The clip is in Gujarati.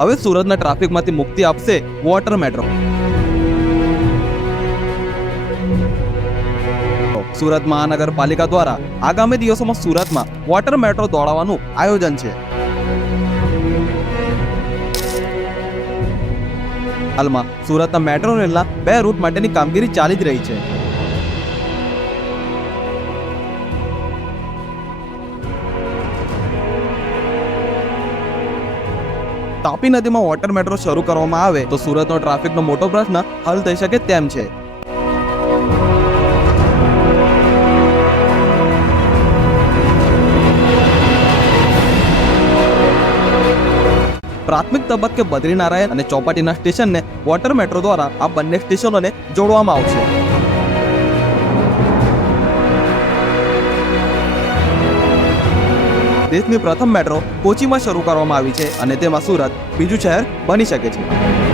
હવે સુરતના ટ્રાફિકમાંથી મુક્તિ આપશે વોટર મેટ્રો. સુરત મહાનગરપાલિકા દ્વારા આગામી દિવસોમાં સુરતમાં વોટર મેટ્રો દોડાવવાનું આયોજન છે. હાલમાં સુરતના મેટ્રો રેલના 2 રૂટ માટેની કામગીરી ચાલી જ રહી છે. તાપી નદીમાં વોટર મેટ્રો શરૂ કરવામાં આવે તો સુરતનો ટ્રાફિકનો મોટો પ્રશ્ન હલ થઈ શકે તેમ છે. પ્રાથમિક તબક્કે બદ્રીનારાયણ અને ચોપાટીના સ્ટેશનને વોટર મેટ્રો દ્વારા આ બંને સ્ટેશનોને જોડવામાં આવશે. દેશની પ્રથમ મેટ્રો કોચીમાં શરૂ કરવામાં આવી છે અને તેમાં સુરત બીજું શહેર બની શકે છે.